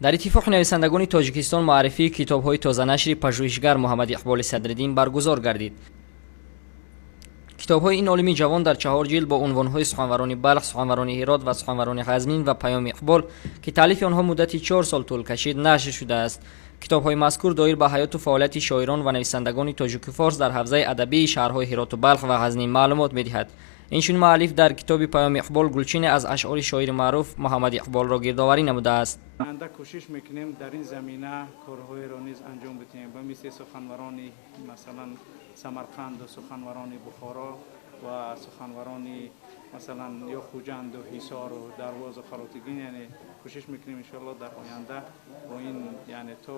дар иттифоқи нависандагони тоҷикистон муаррифии китобҳои тозанашри пажӯҳишгар Муҳаммади Иқболи Садриддин баргузор гардид. китобҳои ин олими ҷавон дар 4 ҷилд бо унвонҳои суханварони Балх, суханварони Ҳирот ва суханварони Ғазнин ва паёми Иқбол ки таълифи онҳо муддати 4 сол тӯл кашид нашр шудааст. китобҳои мазкур доир ба ҳаёту фаъолияти шоирон ва нависандагони тоҷику форс дар ҳавзаи адабии шаҳрҳои Ҳироту Балх ва Ғазнин маълумот медиҳад. инчунин муаллиф дар китоби паёми Иқбол гулчине аз ашъори шоири маъруф Муҳаммади Иқболро гирдоварӣ намудааст. آینده کوشش میکنیم در این زمینه کارهای را نیز انجام بدهیم و مثل سخنورانی مثلا سمرقند و سخنورانی بخارا و سخنورانی مثلا یا خوجند و حصار و درواز و خراتگین، یعنی کوشش میکنیم ان شاء الله در آینده با این یعنی تو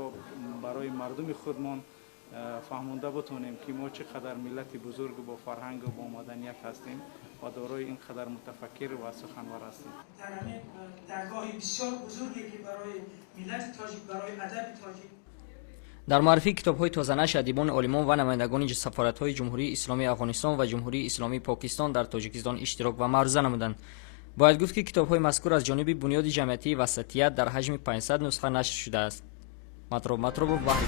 برای مردم خودمان فهمانده بتونیم که ما چقدر ملت بزرگ با فرهنگ و با مدنیت هستیم و دارای اینقدر متفکر و سخنور هستیم. در همین درگاه بسیار بزرگی که برای ملت تاجیک، برای ادب تاجیک. дар муаррифии китобҳои тозанаш адибон, олимон ва намояндагони сафоратҳои ҷумҳурии исломии Афғонистон ва ҷумҳурии исломии Покистон дар Тоҷикистон иштирок ва маъруза намуданд. бояд гуфт ки китобҳои мазкур аз ҷониби бунёди ҷамъиятии Васатият дар ҳаҷми 500 нусха нашр шудааст. Матробов Баҳри